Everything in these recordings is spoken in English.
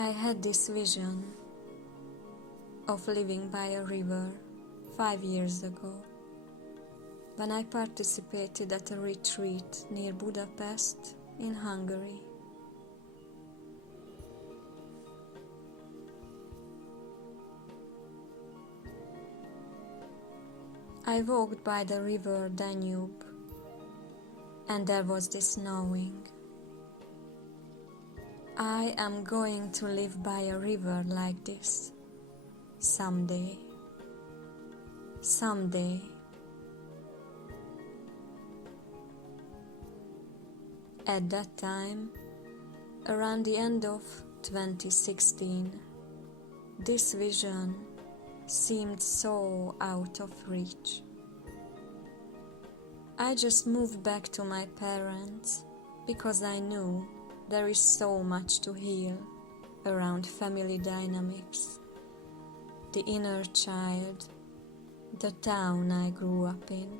I had this vision of living by a river 5 years ago, when I participated at a retreat near Budapest in Hungary. I walked by the river Danube, and there was this knowing: I am going to live by a river like this someday. Someday. At that time, around the end of 2016, this vision seemed so out of reach. I just moved back to my parents because I knew there is so much to heal around family dynamics, the inner child, the town I grew up in.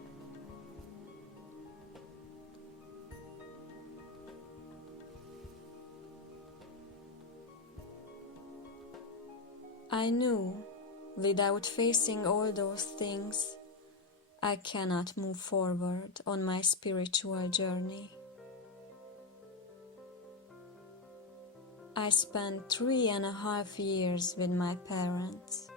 I knew without facing all those things, I cannot move forward on my spiritual journey. I spent 3.5 years with my parents.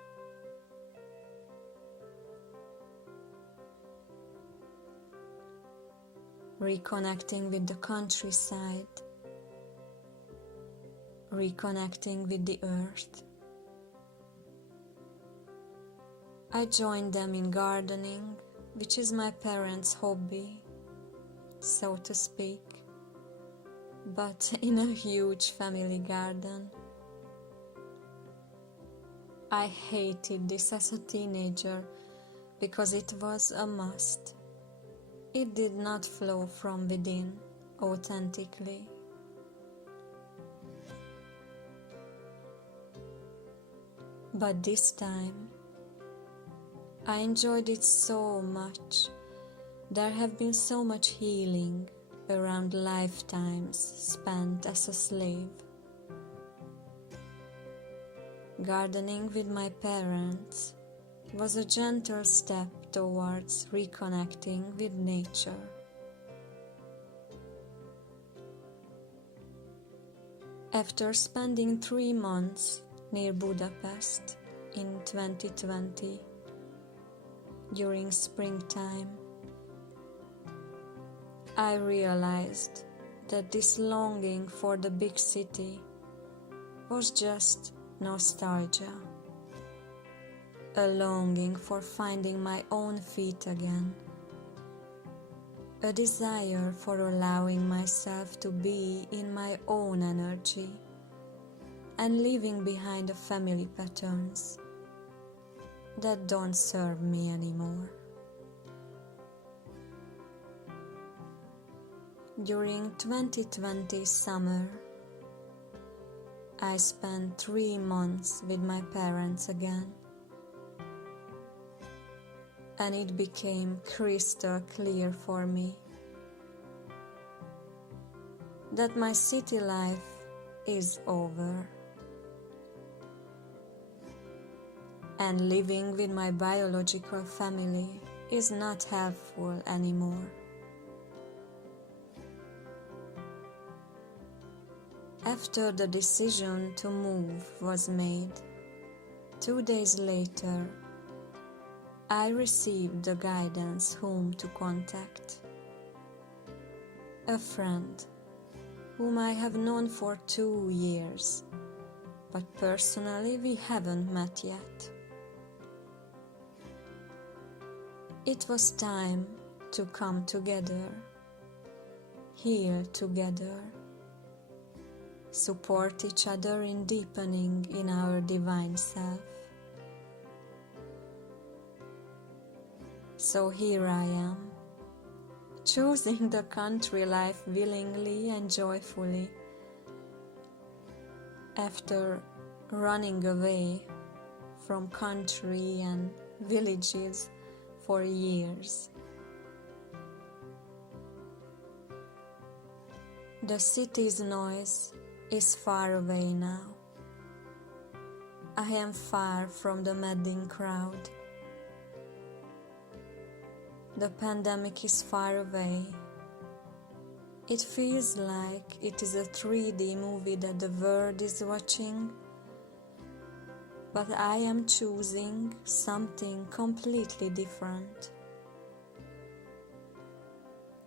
Reconnecting with the countryside, reconnecting with the earth. I joined them in gardening, which is my parents' hobby, so to speak, but in a huge family garden. I hated this as a teenager because it was a must. It did not flow from within, authentically. But this time, I enjoyed it so much. There have been so much healing around lifetimes spent as a slave. Gardening with my parents was a gentle step towards reconnecting with nature. After spending 3 months near Budapest in 2020, during springtime, I realized that this longing for the big city was just nostalgia, a longing for finding my own feet again, a desire for allowing myself to be in my own energy and leaving behind the family patterns that don't serve me anymore. During 2020 summer, I spent 3 months with my parents again, and it became crystal clear for me that my city life is over, and living with my biological family is not helpful anymore. After the decision to move was made, 2 days later, I received the guidance whom to contact. A friend whom I have known for 2 years, but personally we haven't met yet. It was time to come together, heal together, support each other in deepening in our divine self. So here I am, choosing the country life willingly and joyfully, after running away from country and villages for years. The city's noise is far away now, I am far from the madding crowd. The pandemic is far away. It feels like it is a 3D movie that the world is watching, but I am choosing something completely different.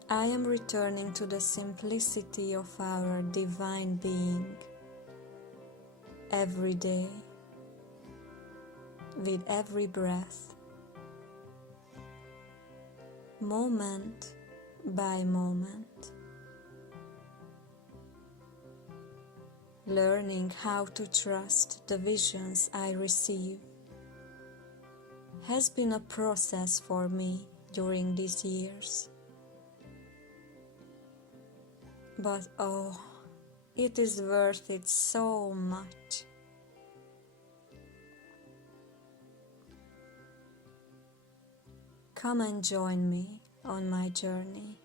I am returning to the simplicity of our divine being every day, with every breath, moment by moment, learning how to trust the visions I receive has been a process for me during these years. But oh, it is worth it so much. Come and join me on my journey.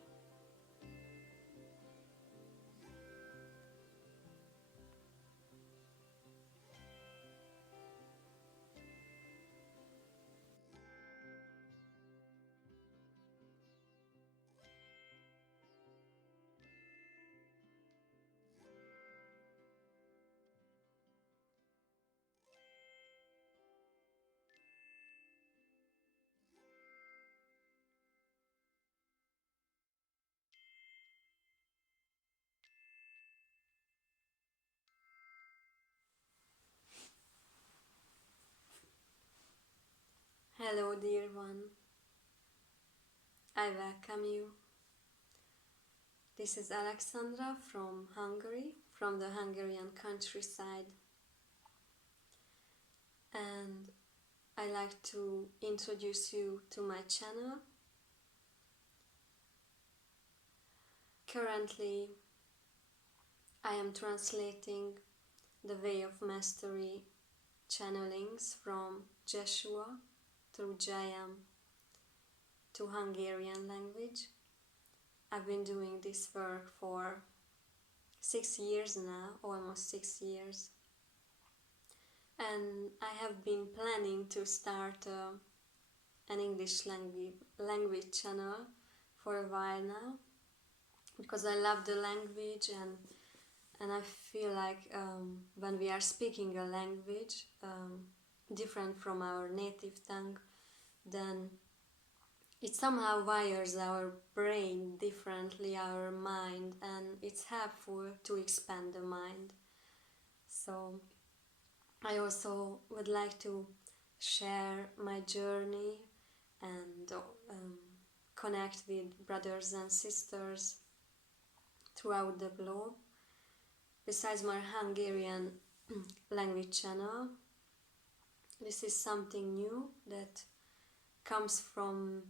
Hello, dear one. I welcome you. This is Alexandra from Hungary, from the Hungarian countryside. And I like to introduce you to my channel. Currently, I am translating the Way of Mastery channelings from Jeshua through Jayam to Hungarian language. I've been doing this work for 6 years now, almost 6 years. And I have been planning to start an English language channel for a while now, because I love the language and I feel like when we are speaking a language different from our native tongue, then it somehow wires our brain differently, our mind, and it's helpful to expand the mind. So I also would like to share my journey and connect with brothers and sisters throughout the globe. Besides my Hungarian language channel, this is something new that comes from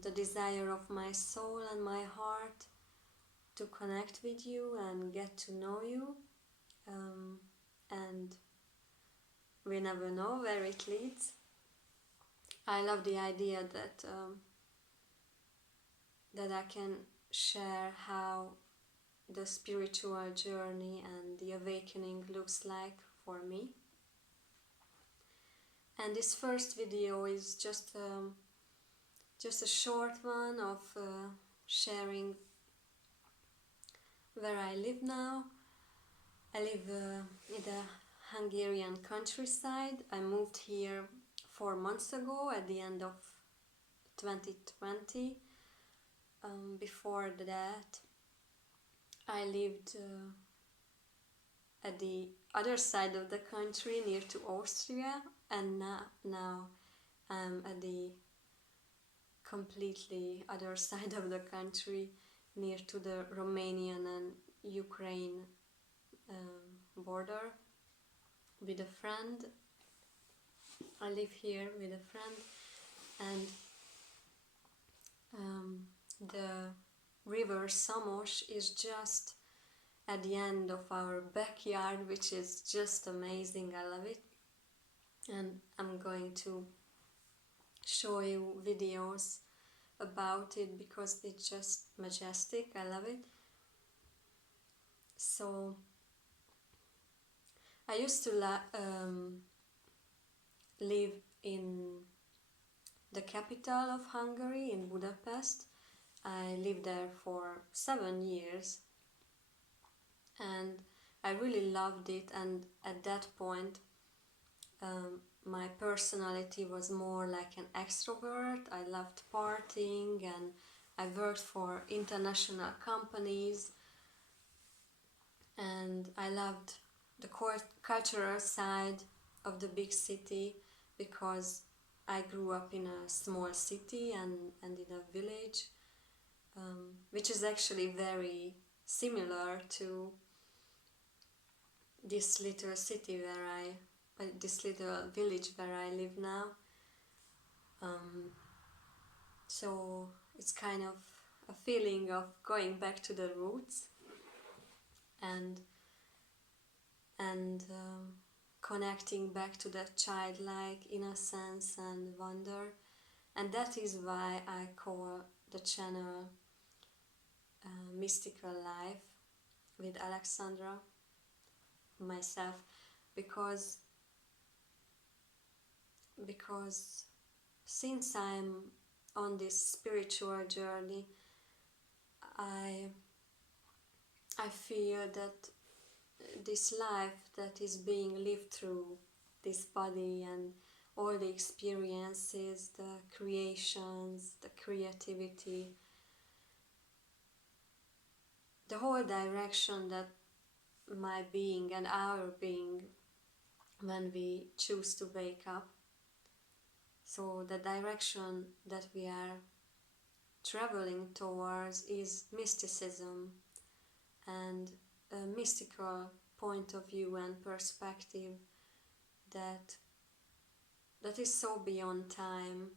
the desire of my soul and my heart to connect with you and get to know you, and we never know where it leads. I love the idea that I can share how the spiritual journey and the awakening looks like for me. And this first video is just a short one of sharing where I live now. I live in the Hungarian countryside. I moved here 4 months ago at the end of 2020. Before that, I lived at the other side of the country, near to Austria, and now I'm at the completely other side of the country, near to the Romanian and Ukraine border, with a friend. I live here with a friend, and the river Samos is just at the end of our backyard, which is just amazing. I love it, and I'm going to show you videos about it because it's just majestic. I love it. So I used to live in the capital of Hungary, in Budapest. I lived there for 7 years and I really loved it, and at that point my personality was more like an extrovert. I loved partying and I worked for international companies, and I loved the cultural side of the big city because I grew up in a small city and in a village, which is actually very similar to this little city this little village where I live now. So it's kind of a feeling of going back to the roots and connecting back to that childlike innocence and wonder. And that is why I call the channel Mystical Life with Alexandra, myself, because since I'm on this spiritual journey, I feel that this life that is being lived through this body and all the experiences, the creations, the creativity, the whole direction that my being and our being, when we choose to wake up, so the direction that we are traveling towards is mysticism and a mystical point of view and perspective that is so beyond time,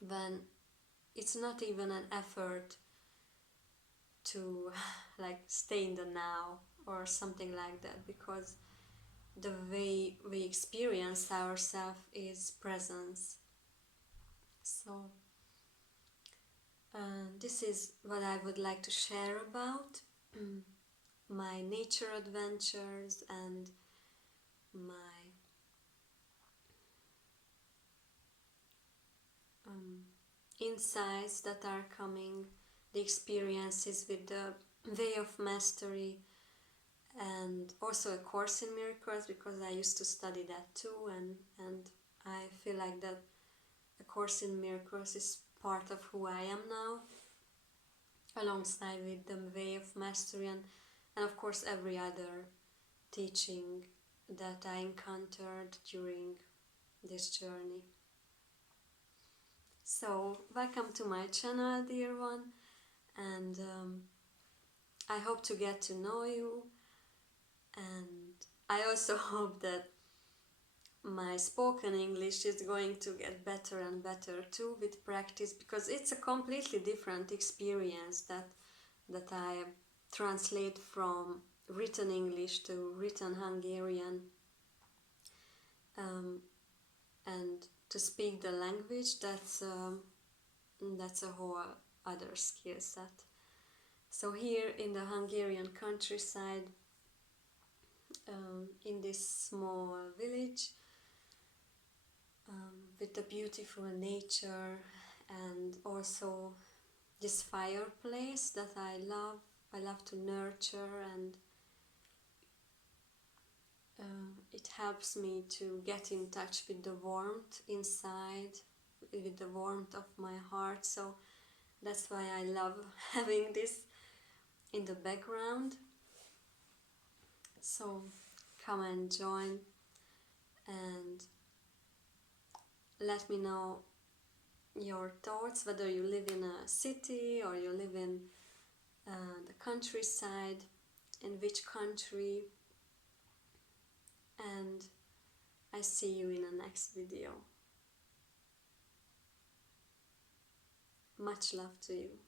when it's not even an effort to like stay in the now or something like that, because the way we experience ourselves is presence. So this is what I would like to share about my nature adventures and my insights that are coming, the experiences with the way of mastery, and also A Course in Miracles, because I used to study that too, and I feel like that A Course in Miracles is part of who I am now, alongside with the way of mastery and of course every other teaching that I encountered during this journey. So welcome to my channel, dear one, and I hope to get to know you, and I also hope that my spoken English is going to get better and better too with practice, because it's a completely different experience that I translate from written English to written Hungarian, and to speak the language, that's a whole other skill set. So here in the Hungarian countryside, in this small village, with the beautiful nature and also this fireplace that I love to nurture, and it helps me to get in touch with the warmth inside, with the warmth of my heart. So that's why I love having this in the background. So come and join and let me know your thoughts, whether you live in a city or you live in the countryside, in which country, and I see you in the next video. Much love to you.